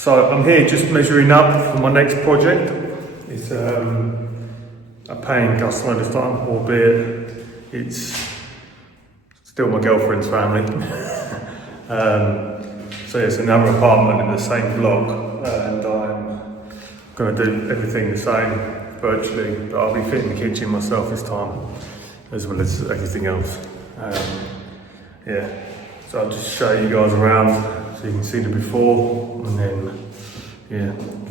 So I'm here just measuring up for my next project. It's a paying customer this time, albeit it's still my girlfriend's family. So it's another apartment in the same block, and I'm going to do everything the same virtually, but I'll be fitting the kitchen myself this time, as well as everything else. Yeah, so I'll just show you guys around so you can see the before, and then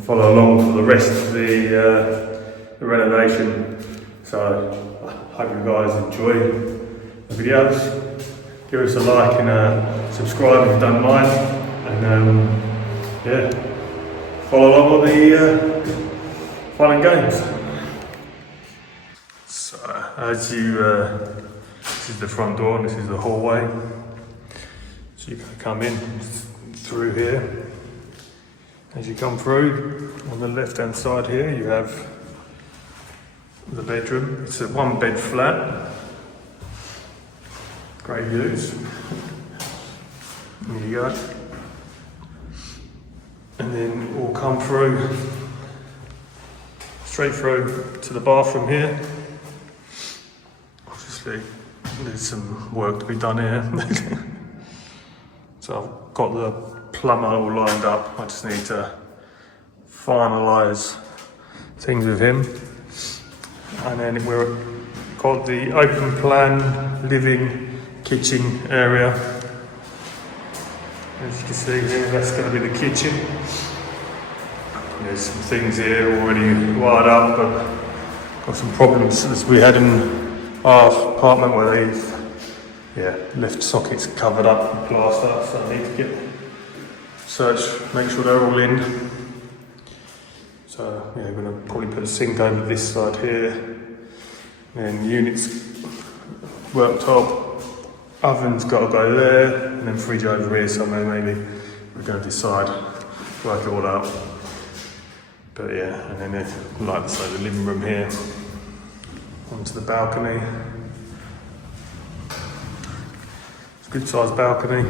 follow along for the rest of the renovation. So I hope you guys enjoy the videos. Give us a like and subscribe if you don't mind, and follow along with the fun and games. So as you, this is the front door and this is the hallway. So you can come in through here. As you come through, on the left hand side here you have the bedroom. It's a one bed flat. Great views. There you go. And then we'll come through, straight through to the bathroom here. Obviously, there's some work to be done here. So I've got the plumber all lined up. I just need to finalise things with him. And then we've got the open plan living kitchen area. As you can see here, that's going to be the kitchen. There's some things here already wired up, but got some problems as we had in our apartment where they've left sockets covered up with plaster, so I need to make sure they're all in. So we're going to probably put a sink over this side here, and units, worktop, oven's got to go there, and then fridge over here somewhere maybe. We're going to decide, work it all out. But and then like I say, the living room here, onto the balcony. It's a good sized balcony.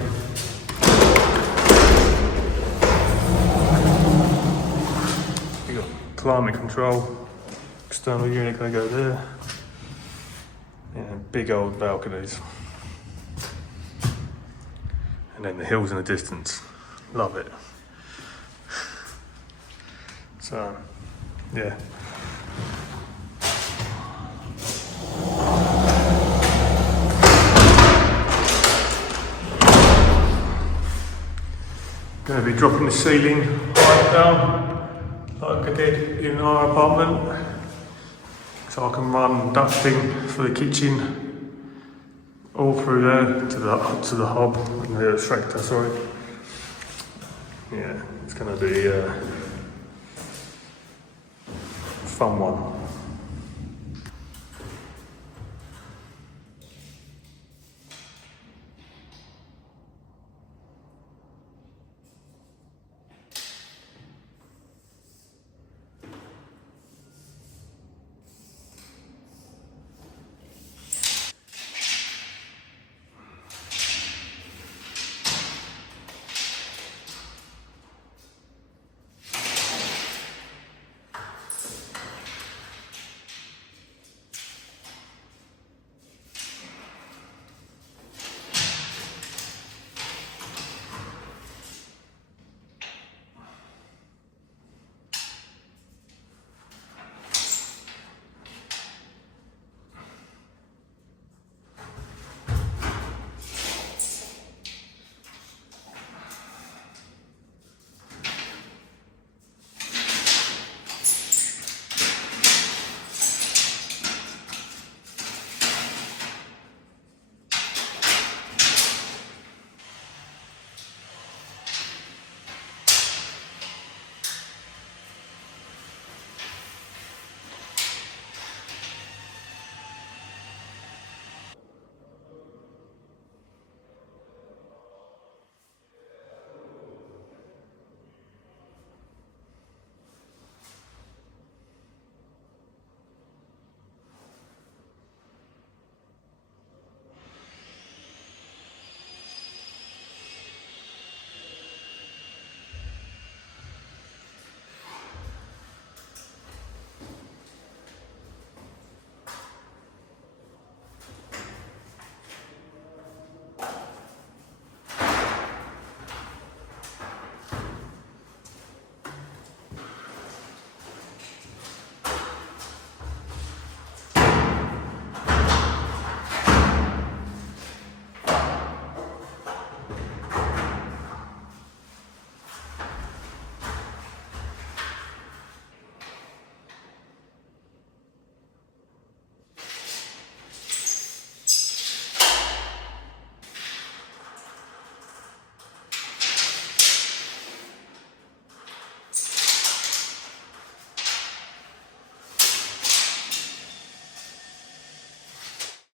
You got climate control, external unit going to go there. Big old balconies. And then the hills in the distance. Love it. So, yeah. Going to be dropping the ceiling right down, like I did in our apartment. So I can run ducting for the kitchen all through there to the hob and the extractor, sorry. Yeah, it's going to be a fun one.